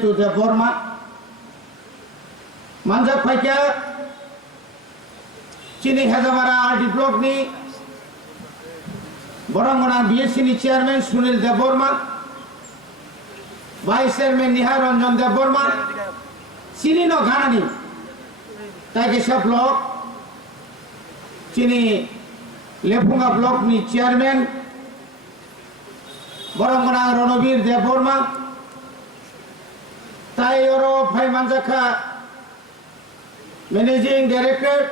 Borma Manja Paika Chini Hazamara RD Block ni Borangona BSC Chairman Sunil Deborma Vice Chairman Nihar Ranjan Deborma Chini no Ghanani Takesha Block Chini Lepunga Block ni Chairman Borangona Ronobir Deborma Tayoro Paimanjaka Managing Director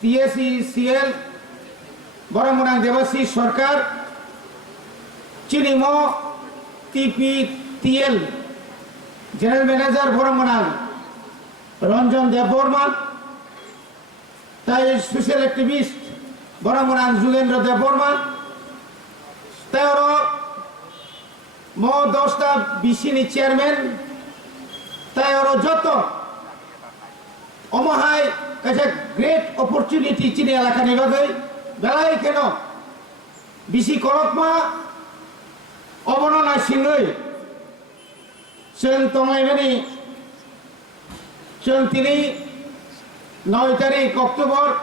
TSECL Borangunang Devasi Sarkar Chinimo TPTL General Manager Borangunang Ranjan Deborma Tay Special Activist Borangunang Zulendra Deborma Tayoro Mo Dosta Bisini Chairman Tayoro Joto Omohai as a great opportunity Chini Alakani Bagai Belai Keno Bisi Korokma Obonona Singoi Sen Tongai Meni Sen Tini 9 tarik Oktober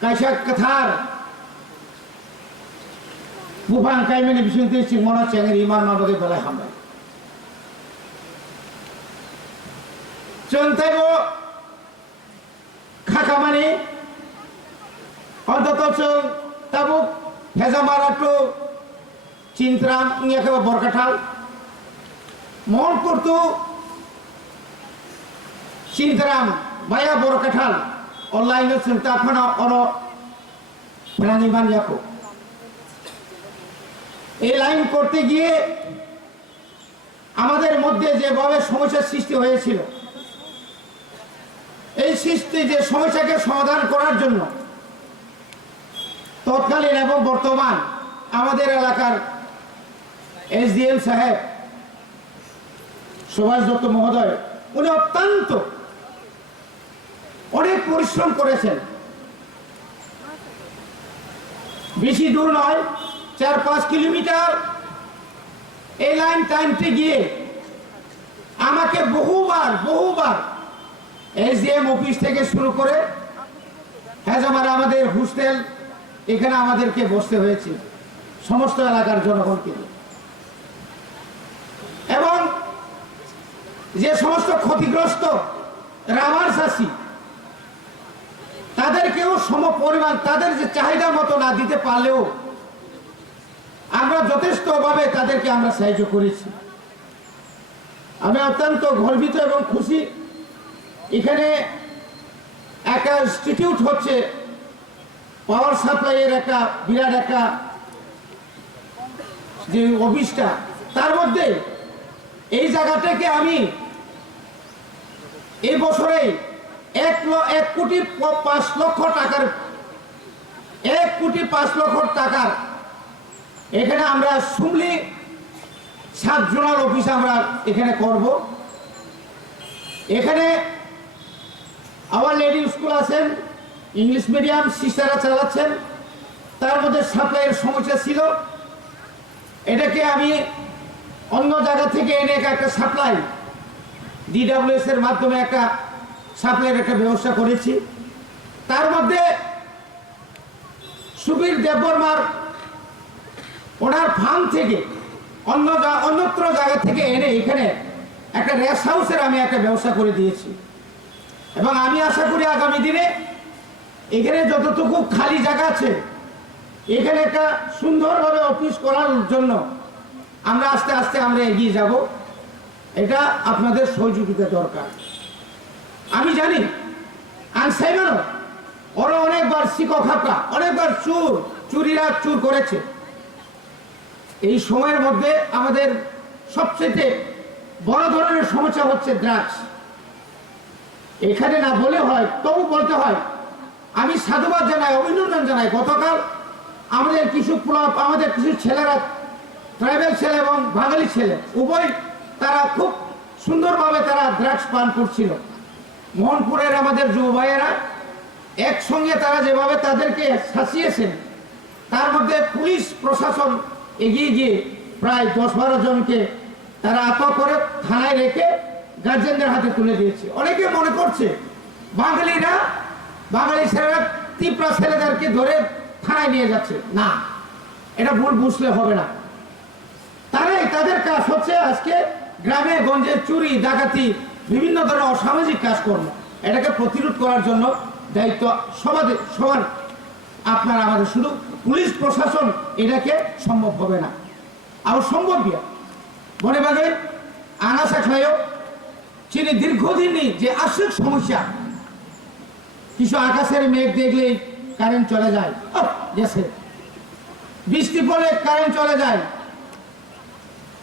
Kaisyak Kathar Bupang Kaimeni Bisunti Singmona Changir Iman Mabagai Belai Hambai Contoh kakamani, untuk tu tabuk hezamara tu cintram ingat apa berkatal, mohon kurtu cintram bayar berkatal online tu cinta mana orang penaniman jago. এই line করতে গিয়ে আমাদের মধ্যে যেভাবে সমস্যার সৃষ্টি হয়েছিল এই সৃষ্টি যে সমস্যাকে সমাধান করার জন্য তৎকালীন এবং বর্তমান আমাদের এলাকার এসডিএম সাহেব সুভাষ দত্ত মহোদয় উনি অত্যন্ত অনেক পরিশ্রম করেছেন বেশি দূর নয় 4-5 কিলোমিটার এই লাইন টাইমতে গিয়ে আমাকে বহুবার এসডিএম অফিস থেকে শুরু করে হেজামারা আমাদের হোস্টেল এখানে আমাদেরকে বসতে হয়েছে সমস্ত এলাকার জনগণকে এবং যে সমস্ত ক্ষতিগ্রস্ত রামার চাষি তাদেরকেও সমপরিমাণ তাদের যে চাহিদা মতো না দিতে পারলেও আমরা যথেষ্টভাবে তাদেরকে আমরা সাহায্য করেছি আমি অত্যন্ত গর্বিত এবং খুশি এখানে একটা ইনস্টিটিউট হচ্ছে পাওয়ার সাপ্লাইয়ের একটা বিরাট একটা যে অফিসটা তার মধ্যে এই জায়গাটাকে আমি এই বছরে 1 কোটি 5 লক্ষ টাকার 1 কোটি 5 লক্ষ টাকার এখানে আমরা শুনলি 7 জোনাল অফিস আমরা এখানে করব এখানে আওয়ার লেডি স্কুল আছেন ইংলিশ মিডিয়াম শিক্ষারা চালাচ্ছেন তার মধ্যে সাপ্লাইয়ের সমস্যা ছিল এটাকে আমি অন্য জায়গা থেকে এনে একটা সাপ্লাই ডিডব্লিউএস এর মাধ্যমে একটা সাপ্লাইয়ের একটা ব্যবস্থা করেছি তার মধ্যে সুবীর দেববর্মার ওনার ফার্ম থেকে অন্যত্র জায়গা থেকে এনে এখানে একটা রেস্ট হাউসের আমি একটা ব্যবস্থা করে দিয়েছি এবং আমি আশা করি আগামী দিনে এখানে যতটুকু খালি জায়গা আছে এখানে একটা সুন্দরভাবে অফিস করার জন্য আমরা আস্তে আস্তে আমরা এগিয়ে যাব এটা আপনাদের সহযোগিতা দরকার আমি জানি আনসাইমানো ওরা অনেকবার শিক্ষা অনেকবার চুরিরা চুর করেছে এই সময়ের মধ্যে আমাদের সবচেয়ে বড় ধরনের সমস্যা হচ্ছে ড্রাগস এখানে না বলে হয় তবু বলতে হয় আমি সাধুবাদ জানাই অভিনন্দন জানাই গতকাল আমাদের কিছু ছেলেরা ট্রাইবেল ছেলে এবং বাঙালি ছেলে উভয় তারা খুব সুন্দরভাবে তারা ড্রাগস পান করছিল মোহনপুরের আমাদের যুব ভাইয়েরা একসঙ্গে তারা যেভাবে তাদেরকে শাসিয়েছেন তার মধ্যে পুলিশ প্রশাসন এগিয়ে গিয়ে প্রায় 10-12 জনকে তারা আটক করে থানায় রেখে গার্জেনদের হাতে তুলে দিয়েছে। অনেকে মনে করছে বাঙালি ছেলেরা তিপ্রা ছেলেদেরকে ধরে থানায় নিয়ে যাচ্ছে। না, এটা ভুল বুঝলে হবে না। তাদের কাজ হচ্ছে আজকে গ্রামে গঞ্জে চুরি ডাকাতি বিভিন্ন ধরনের অসামাজিক কাজকর্ম, এটাকে প্রতিরোধ করার জন্য দায়িত্ব সবার আপনার আমাদের। শুধু পুলিশ প্রশাসন এটাকে সম্ভব হবে না, আর সম্ভব বিয়া মনে বাগে আনা শাখায়ও চিনি দীর্ঘদিনই যে আসল সমস্যা, কিছু আকাশের মেঘ দেখলেই কারেন্ট চলে যায়, গেছে। বৃষ্টি পড়লে কারেন্ট চলে যায়,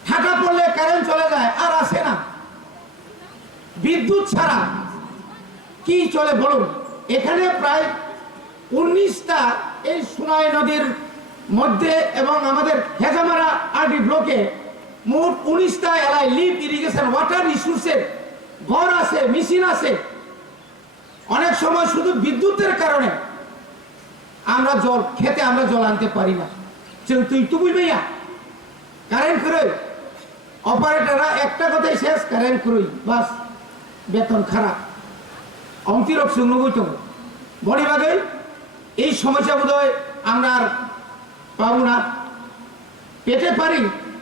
ঠান্ডা পড়লে কারেন্ট চলে যায়, আর আসে না। বিদ্যুৎ ছাড়া কি চলে বলুন? এখানে প্রায় 19টা এই সুনাই নদীর মধ্যে এবং আমাদের হেজামারা আরডি ব্লকে মোট 19টা এলাকায় লিফট ইরিগেশন ওয়াটার রিসোর্সের ঘর আছে, মেশিন আছে। অনেক সময় শুধু বিদ্যুতের কারণে আমরা জল আনতে পারি না। তুই বুঝবেইয়া কারেন্ট করে অপারেটররা একটা কথাই শেষ, কারেন্ট করই বাস, বেতন খারাপ অন্তিরক সুন্দর বড়ি বাগে। এই সমস্যা বোধ হয় আমরা আর পাবো না, পেতে পারি,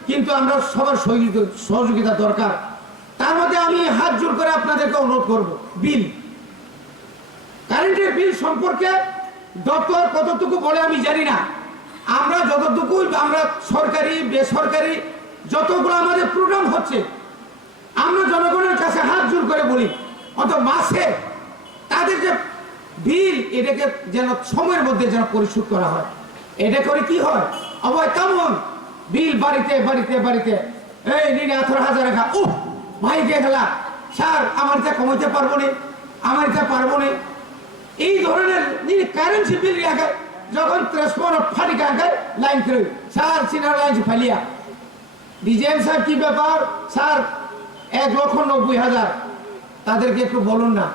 কিন্তু আমরা সবার সহযোগিতা দরকার। তার মধ্যে আমি হাত জোর করে আপনাদেরকে অনুরোধ করব, কারেন্টের বিল সম্পর্কে দপ্তর কতটুকু বলে আমি জানি না। আমরা যতটুকু আমরা সরকারি বেসরকারি যতগুলো আমাদের প্রোগ্রাম হচ্ছে, আমরা জনগণের কাছে হাত জোর করে বলি অন্তত মাসে তাদের যে বিল এটাকে যেন সময়ের মধ্যে যেন পরিশোধ করা হয়। এটা করে কি হয়, অবয় তেমন বিল বাড়িতে বাড়িতে বাড়িতে এই নিনে 18,000 টাকা, ও ভাই কে গেলা স্যার আমার যা কমাইতে পারবো না, আমার যা পারবো না, এই ধরনের কারেন্সি বিল রাখে। যখন ট্রান্সফর্মার ফাটি কাঁকায় লাইন করে স্যার সিনার লাইন ফালিয়া ডিজিএম সাহেব কি ব্যাপার স্যার 1,90,000, তাদেরকে একটু বলুন না।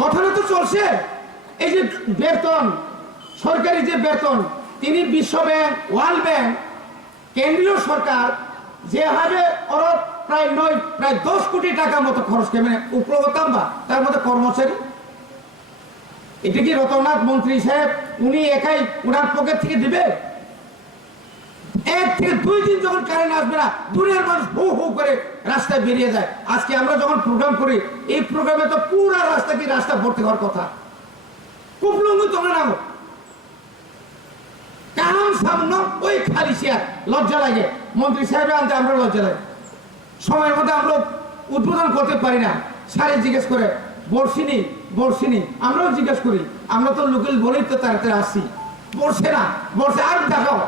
ঘটনা তো চলছে, এই যে বেতন সরকারি যে বেতন, তিনি বিশ্ব ব্যাংক, ওয়ার্ল্ড ব্যাংক, কেন্দ্রীয় সরকার যে হারে প্রায় 10 কোটি টাকা মতো খরচ করে, মানে উপলব্ধতাম বা তার মধ্যে কর্মচারী। এটা কি রতননাথ মন্ত্রী সাহেব উনি একাই ওনার পকেট থেকে দিবে? 1 থেকে 2 দিন যখন কারেন্ট আসবে না, দুনিয়ার মানুষ হু হু করে রাস্তায় বেরিয়ে যায়। আজকে আমরা যখন প্রোগ্রাম করি, এই প্রোগ্রামে তো পুরো রাস্তা ভর্তি হওয়ার কথা। কুপলুঙ্গু তোমরা নামো কাম সামনে ওই খালি চেয়ার, লজ্জা লাগে। মন্ত্রী সাহেব আনতে আমরা লজ্জা লাগে, সময়ের মধ্যে আমরা উদ্বোধন করতে পারি না। স্যারে জিজ্ঞেস করে বর্ষিনি, আমরাও জিজ্ঞেস করি, আমরা তো লোকাল বলেই তো তাড়াতাড়ি আসছি, বর্ষে আর দেখাও।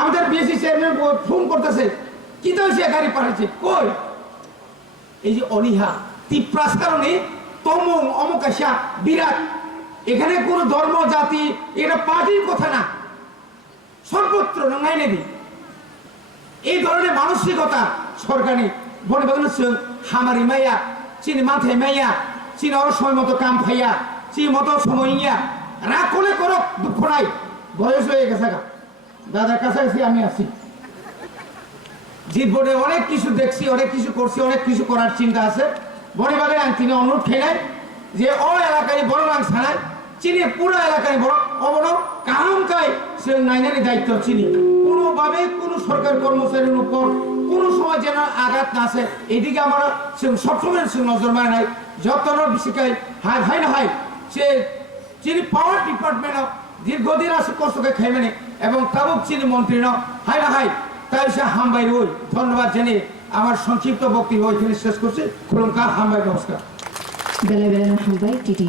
আমাদের বিএসসি চেয়ারম্যান ফোন করতেছে, কি তো সে গাড়ি পাঠাচ্ছে কই? এই যে অনীহা তিপ্রাস কারণে তমং অমকাশা বিরাট। এখানে কোন ধর্ম জাতি এটা পার্টির কথা না, সর্বত্র রঙাই নেবি এই ধরনের মানসিকতা সরকারি বনে বাগান হামারি মাইয়া চিনি মাথায় মাইয়া চিনি ওর সময় মতো কাম খাইয়া চিনি মতো সময় ইয়া রাগ করলে করো, দুঃখ নাই, বয়স হয়ে গেছে গা। দাদার কাছাকাছি আমি আছি, জীবনে অনেক কিছু দেখছি, অনেক কিছু করছি, অনেক কিছু করার চিন্তা আছে। বনে বাগান তিনি অনুরোধ খেলায় যে ও এলাকায় বড় রাং ছাড়ায় চিনি পুরো এলাকায় বড় অবড় কাহামকায় সে নাইনারি দায়িত্ব চিনি। কোনোভাবে কোনো সরকার কর্মচারীর উপর কোনো সময় যেন আঘাত না আসে, এদিকে আমরা সবসময় নজর মানে নাই। যত বিশেষায় হাই না হাই সে চিনি পাওয়ার ডিপার্টমেন্ট দীর্ঘদিন আসে কষ্টকে খাইবেনি এবং তাবুক চিনি মন্ত্রী হাই না হাই তাই সে হামবাই ওই। ধন্যবাদ জানিয়ে আমার সংক্ষিপ্ত বক্তব্য ওইখানে শেষ করছি। খুলুমকা হামবাই, নমস্কার। বেলা হামবাই টিটি